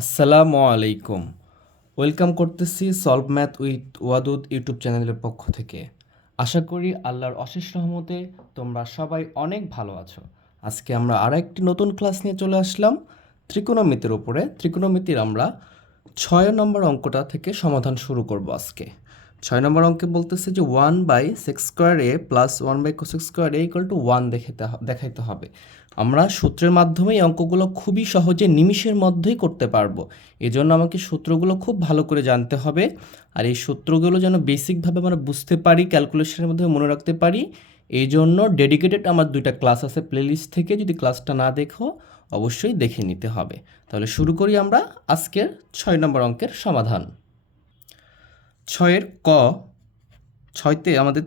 আসসালামু আলাইকুম। ওয়েলকাম করতেছি solve math with Wadud YouTube চ্যানেলের পক্ষ থেকে। আশা করি আল্লাহর অশেষ রহমতে তোমরা সবাই অনেক ভালো আছো। আজকে আমরা আরও একটি নতুন ক্লাস নিয়ে চলে আসলাম। ত্রিকোণমিতির উপরে, ত্রিকোণমিতির আমরা ছয় নম্বর অঙ্কটা থেকে সমাধান শুরু করব আজকে। ছয় নম্বর অঙ্কে বলতেছে যে one by sec square A plus one by cosec square A equal to one দেখাইতে হবে। আমরা সূত্রের মাধ্যমে এই অঙ্কগুলো খুবই সহজে নিমিষের মধ্যেই করতে পারব। এই জন্য আমাকে সূত্রগুলো খুব ভালো করে জানতে হবে। আর এই সূত্রগুলো যেন বেসিকভাবে আমরা বুঝতে পারি, ক্যালকুলেশনের মধ্যে মনে রাখতে পারি। এই জন্য ডেডিকেটেড আমার দুইটা ক্লাস আছে প্লেলিস্ট থেকে, যদি ক্লাসটা না দেখো অবশ্যই দেখে নিতে হবে। তাহলে শুরু করি আমরা আজকের ছয় নম্বর অঙ্কের সমাধান। ছয়ের ক, ছয়তে আমাদের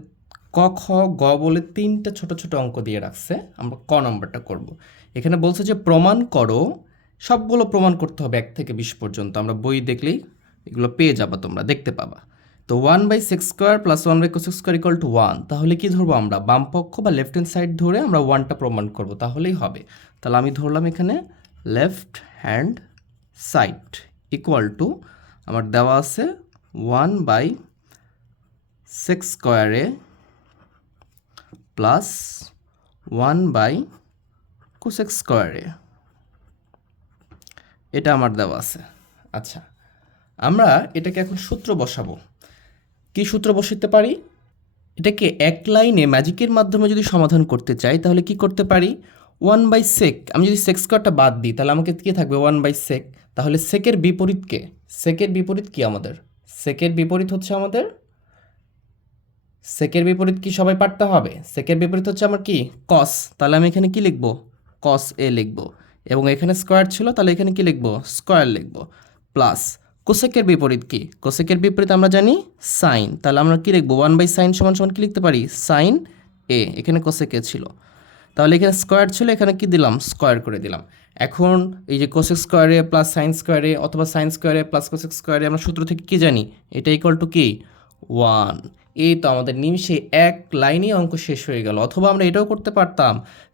ক, খ, গ বলে তিনটা ছোট ছোট অঙ্ক দিয়ে রাখছে। আমরা ক নম্বরটা করব। এখানে বলছে যে, প্রমাণ করো। সবগুলো প্রমাণ করতে হবে এক থেকে বিশ পর্যন্ত। আমরা বই দেখলেই এগুলো পেয়ে যাবা তোমরা, দেখতে পাবা। তো one by sec square plus one by cosec square equal to one তাহলে কি ধরবো আমরা? বাম পক্ষ বা লেফট হ্যান্ড সাইড ধরে আমরা ওয়ানটা প্রমাণ করব, তাহলেই হবে। তাহলে আমি ধরলাম এখানে left hand side equal to আমার দেওয়া আছে one by sec square A plus one by cosec square A এটা আমার দেওয়া আছে। আচ্ছা আমরা এটাকে এখন সূত্র বসাবো। কি সূত্র বসাতে পারি? এটাকে এক লাইনে ম্যাজিকের মাধ্যমে যদি সমাধান করতে চাই, তাহলে কি করতে পারি? ওয়ান বাই সেক আমি যদি সেক স্কোয়ারটা বাদ দিই, তাহলে আমাকে কি থাকবে? ওয়ান বাই সেক তাহলে সেকের বিপরীত কে? সেকের বিপরীত কি আমাদের? সেকের বিপরীত হচ্ছে আমাদের সেকের বিপরীত কি সবাই পারতে হবে? সেকের বিপরীত হচ্ছে আমার কি? কস তাহলে আমি এখানে কি লিখব? কস এ লিখব। এবং এখানে স্কোয়ার ছিল, তাহলে এখানে কি লিখব? স্কোয়ার লিখব। প্লাস কোসেকের বিপরীত কি? কোসেকের বিপরীত আমরা জানি সাইন তাহলে আমরা কি লিখব? ওয়ান বাই সাইন সমান সমান কি লিখতে পারি? সাইন এ এখানে কোসেকে ছিল। তাহলে এখানে স্কোয়ার ছিল, এখানে কি দিলাম? স্কোয়ার করে দিলাম। এখন এই যে কোসেক স্কোয়ারে প্লাস সাইন স্কোয়ারে অথবা সাইন স্কোয়ারে প্লাস কোসেক স্কোয়ারে আমরা সূত্র থেকে কি জানি? এটা ইকুয়াল টু কি? ওয়ান এই তো আমাদের নিমিষে এক লাইনে অঙ্ক শেষ হয়ে গেল। অথবা আমরা এটাও করতে পারতাম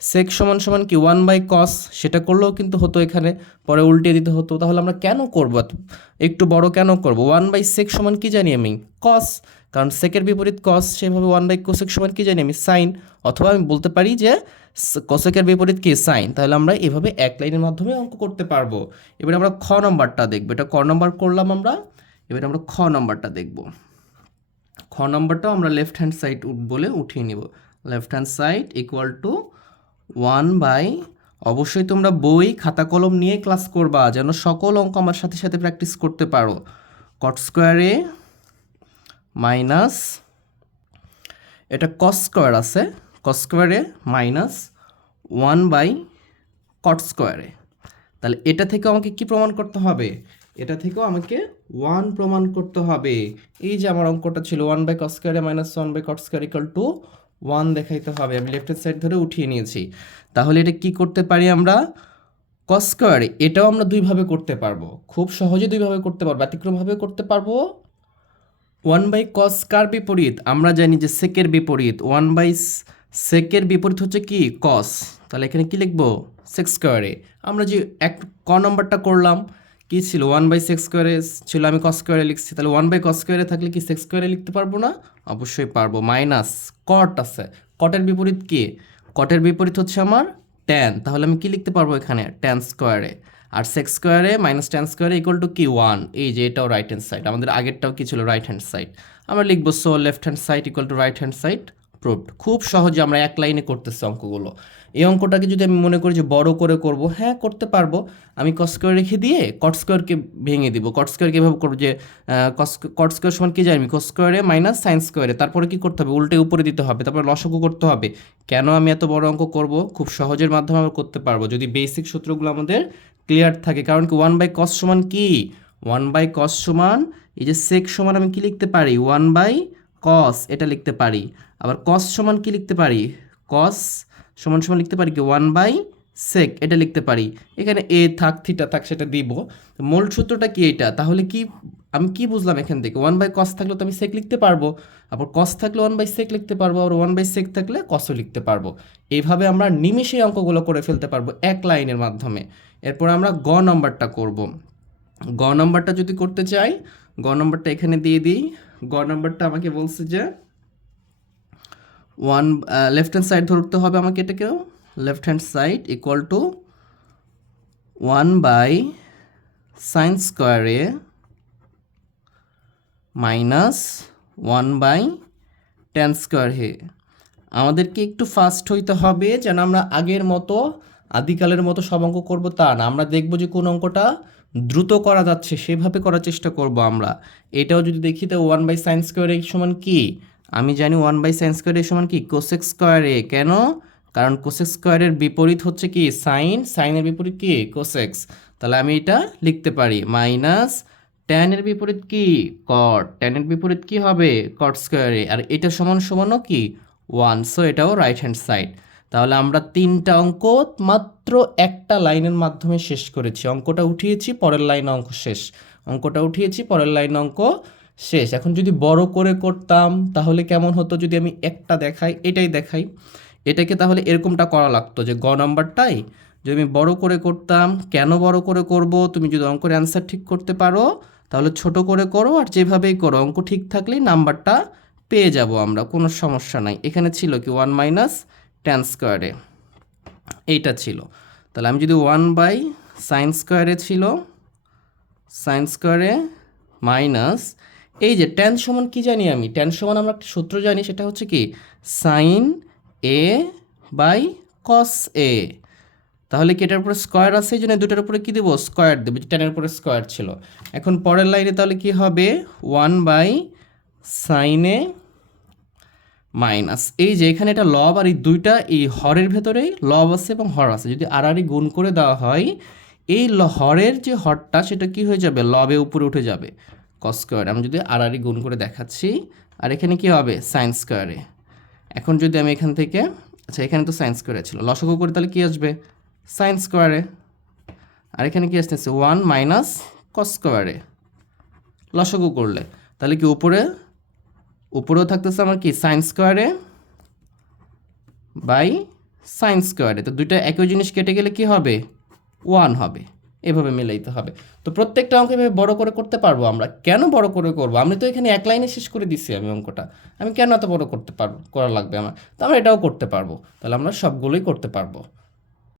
সেক সমান সমান কি ওয়ান বাই কস সেটা করলেও কিন্তু হতো এখানে, পরে উল্টে দিতে হতো। তাহলে আমরা কেন করব? একটু বড় কেন করব? ওয়ান বাই সেক সমান কি জানি আমি? কস কারণ সেকের বিপরীত কস সেভাবে ওয়ান বাই কোসেক সমান কি জানি আমি? সাইন অথবা আমি বলতে পারি যে কোসেকের বিপরীত কি? সাইন তাহলে আমরা এভাবে এক লাইনের মাধ্যমে অঙ্ক করতে পারব। এবারে আমরা খ নম্বরটা দেখব। এটা ক নম্বর করলাম আমরা, এবারে আমরা খ নম্বরটা দেখব। খ নম্বরটাও আমরা লেফট হ্যান্ড সাইড বলে উঠিয়ে নিব। Left hand side equal to one by অবশ্যই তোমরা বই, খাতা, কলম নিয়ে ক্লাস করবা, যেন সকল অঙ্ক আমার সাথে সাথে প্র্যাকটিস করতে পারো। কট স্কোয়ারে মাইনাস এটা কস স্কোয়ার আছে কস স্কোয়ারে মাইনাস ওয়ান বাই কট স্কোয়ারে তাহলে এটা থেকে আমাকে কি প্রমাণ করতে হবে? এটা থেকেও আমাকে ওয়ান প্রমাণ করতে হবে। এই যে আমার অঙ্কটা ছিল one by cos square A minus one by cot square equal to one দেখাইতে হবে। আমি লেফট হ্যান্ড সাইড ধরে উঠিয়ে নিয়েছি। তাহলে এটা কি করতে পারি আমরা? কস স্কোয়ারে এটাও আমরা দুইভাবে করতে পারব। খুব সহজে দুইভাবে করতে পারব, ব্যতিক্রমভাবে করতে পারব। ওয়ান বাই কস কার বিপরীত, আমরা জানি যে সেকের বিপরীত। ওয়ান বাই সেকের বিপরীত হচ্ছে কি? কস তাহলে এখানে কি লিখব? সেক্স স্কোয়ারে আমরা যে এক, ক নম্বরটা করলাম কি ছিল? ওয়ান বাই সেক্স স্কোয়ারে ছিল আমি কস স্কোয়ারে লিখছি। তাহলে ওয়ান বাই কস স্কোয়ারে থাকলে কি সেক্স স্কোয়ারে লিখতে পারব না? অবশ্যই পারব। মাইনাস কট আছে। কটের বিপরীত কি? কটের বিপরীত হচ্ছে আমার ট্যান তাহলে আমি কি লিখতে পারব এখানে? ট্যান স্কোয়ারে আর sec square A minus tan square A equal to কি? ওয়ান এই যে এটাও রাইট হ্যান্ড সাইড আমাদের আগেরটাও কি ছিল? রাইট হ্যান্ড সাইড আমরা লিখব so left hand side equal to right hand side proved খুব সহজে আমরা এক লাইনে করতেছি অঙ্কগুলো। এই অঙ্কটাকে যদি আমি মনে করি যে বড় করে করব হ্যাঁ করতে পারব। আমি কট স্কোয়ার রেখে দিয়ে কট স্কোয়ারকে ভেঙে দিব। কট স্কোয়ারকে এভাবে করব যে কট স্কোয়ার সমান কী জানি কট স্কোয়ারে মাইনাস সাইন স্কোয়ারে তারপরে কী করতে হবে? উল্টে উপরে দিতে হবে। তারপরে লসগু করতে হবে। কেন আমি এত বড় অঙ্ক করব? খুব সহজের মাধ্যমে আমরা করতে পারব। যদি বেসিক সূত্রগুলো আমাদের ক্লিয়ার থাকে, কারণ কি ওয়ান বাই কস সমান কি? ওয়ান বাই কস সমান, এই যে সেক সমান আমি কি লিখতে পারি? ওয়ান বাই কস এটা লিখতে পারি। আবার কস সমান কি লিখতে পারি? কস সমান সমান লিখতে পারি কি? ওয়ান বাই সেক এটা লিখতে পারি। এখানে এ থাক থিটা থাক, সেটা দিব। মূল সূত্রটা কি এটা তাহলে কি, আমি কি বুঝলাম এখান থেকে? ওয়ান বাই কস থাকলে তো আমি সেক লিখতে পারব। আবার কস থাকলে ওয়ান বাই সেক লিখতে পারব। আর ওয়ান বাই সেক থাকলে কসও লিখতে পারব। এইভাবে আমরা নিমেষে অঙ্কগুলো করে ফেলতে পারব এক লাইনের মাধ্যমে। এরপর আমরা গ নাম্বারটা করব। গ নাম্বারটা যদি করতে চাই, গ নাম্বারটা এখানে দিয়ে দিই। গ নাম্বারটা আমাকে বলছে যে ওয়ান লেফট হ্যান্ড সাইড ধরতে হবে আমাকে এটাকেও। Left hand side equal to one by sin square A minus one by tan square A আমাদেরকে একটু ফাস্ট হইতে হবে যেন আমরা আগের মতো, আদিকালের মতো সব অঙ্ক করব তা না। আমরা দেখব যে কোন অঙ্কটা দ্রুত করা যাচ্ছে, সেভাবে করার চেষ্টা করব আমরা। এটাও যদি দেখি, তো one by sin square A সমান কি? আমি জানি one by sin square A সমান কি? Cosec square A. কেন? কারণ কোসেক স্কোয়ারের বিপরীত হচ্ছে কি? সাইন সাইনের বিপরীত কি? কোসেক্স তাহলে আমি এটা লিখতে পারি। মাইনাস ট্যানের বিপরীত কি? কট ট্যানের বিপরীত কি হবে? কট স্কোয়ারে আর এটা সমান সমানও কি? ওয়ান সো এটাও রাইট হ্যান্ড সাইড তাহলে আমরা তিনটা অঙ্ক মাত্র একটা লাইনের মাধ্যমে শেষ করেছি। অঙ্কটা উঠিয়েছি, পরের লাইন অঙ্ক শেষ। অঙ্কটা উঠিয়েছি, পরের লাইন অঙ্ক শেষ। এখন যদি বড় করে করতাম, তাহলে কেমন হতো যদি আমি একটা দেখাই, এটাই দেখাই? এটাকে তাহলে এরকমটা করা লাগতো যে, গ নাম্বারটাই যদি আমি বড় করে করতাম, কেন বড় করে করব? তুমি যদি অঙ্কের অ্যান্সার ঠিক করতে পারো, তাহলে ছোট করে করো আর যেভাবেই করো, অঙ্ক ঠিক থাকলেই নাম্বারটা পেয়ে যাব আমরা, কোনো সমস্যা নাই। এখানে ছিল কি ওয়ান মাইনাস টেন স্কোয়ারে এইটা ছিল। তাহলে আমি যদি ওয়ান বাই সাইন স্কোয়ারে ছিল সাইন স্কোয়ারে মাইনাস এই যে টেন সমান কি জানি আমি? টেন সমান আমরা একটা সূত্র জানি, সেটা হচ্ছে কি সাইন এ বাই কস এ তাহলে কি এটার উপরে স্কোয়ার আছে? এই জন্য দুটার উপরে কী দেবো? স্কোয়ার দেবো টেনের উপরে স্কোয়ার ছিল। এখন পরের লাইনে তাহলে কি হবে? One by sin A minus. এই যে এখানে এটা লব আর এই দুইটা এই হরের ভেতরেই লব আছে এবং হর আছে। যদি আড়াআড়ি গুণ করে দেওয়া হয়, এই হরের যে হরটা সেটা কি হয়ে যাবে? লবে উপরে উঠে যাবে। কস স্কোয়ার আমি যদি আড়াআড়ি গুণ করে দেখাচ্ছি, আর এখানে কি হবে? সাইন স্কোয়ারে এখন যদি আমি এখান থেকে আচ্ছা এখানে তো সাইন স্কোয়ারে ছিল। লসগু করে তাহলে কী আসবে? সাইন স্কোয়ারে আর এখানে কি আসতেছে? ওয়ান মাইনাস কস স্কোয়ারে লসগু করলে। তাহলে কি উপরে উপরেও থাকতেছে আমার কি? সাইন স্কোয়ারে বাই সাইন স্কোয়ারে তো দুইটা একই জিনিস কেটে গেলে কি হবে? ওয়ান হবে। এভাবে মিলাইতে হবে। তো প্রত্যেকটা অঙ্ক এভাবে বড় করে করতে পারব আমরা। কেন বড় করে করব? আমি তো এখানে এক লাইনে শেষ করে দিছি আমি অঙ্কটা। আমি কেন এত বড় করতে পারব? করা লাগবে আমার। তো আমরা এটাও করতে পারব। তাহলে আমরা সবগুলোই করতে পারব।